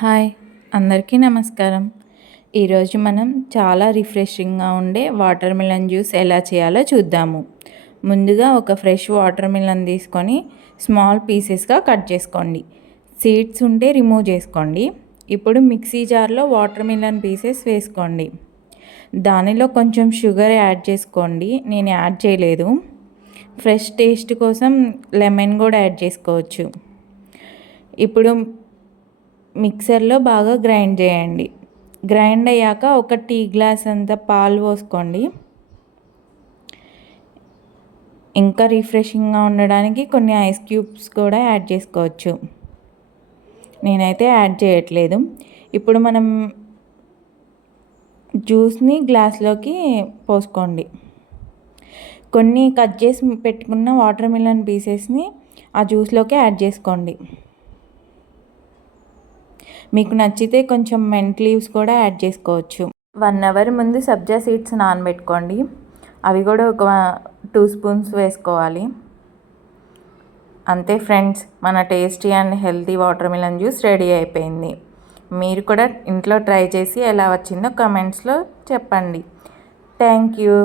Hi, అందరికీ నమస్కారం. ఈరోజు మనం చాలా రిఫ్రెషింగ్గా ఉండే వాటర్ మిలన్ జ్యూస్ ఎలా చేయాలో చూద్దాము. ముందుగా ఒక ఫ్రెష్ వాటర్ మిలన్ తీసుకొని స్మాల్ పీసెస్గా కట్ చేసుకోండి. సీడ్స్ ఉంటే రిమూవ్ చేసుకోండి. ఇప్పుడు మిక్సీ జార్లో వాటర్ మిలన్ పీసెస్ వేసుకోండి. దానిలో కొంచెం షుగర్ యాడ్ చేసుకోండి. నేను యాడ్ చేయలేదు. ఫ్రెష్ టేస్ట్ కోసం లెమన్ కూడా యాడ్ చేసుకోవచ్చు. ఇప్పుడు మిక్సర్లో బాగా గ్రైండ్ చేయండి. గ్రైండ్ అయ్యాక ఒక టీ గ్లాస్ అంత పాలు పోసుకోండి. ఇంకా రిఫ్రెషింగ్గా ఉండడానికి కొన్ని ఐస్ క్యూబ్స్ కూడా యాడ్ చేసుకోవచ్చు. నేనైతే యాడ్ చేయట్లేదు. ఇప్పుడు మనం జ్యూస్ని గ్లాస్లోకి పోసుకోండి. కొన్ని కట్ చేసి పెట్టుకున్న వాటర్ మిలన్ పీసెస్ని ఆ జ్యూస్లోకి యాడ్ చేసుకోండి. మీకు నచ్చితే కొంచెం మెంట్ లీవ్స్ కూడా యాడ్ చేసుకోవచ్చు. 1 అవర్ ముందు సబ్జా సీడ్స్ నానబెట్టుకోండి. అవి కూడా ఒక 2 స్పూన్స్ వేసుకోవాలి. అంతే ఫ్రెండ్స్, మన tasty and healthy water melon juice ready అయిపోయింది. మీరు కూడా ఇంట్లో ట్రై చేసి ఎలా వచ్చిందో కామెంట్స్లో చెప్పండి. Thank you.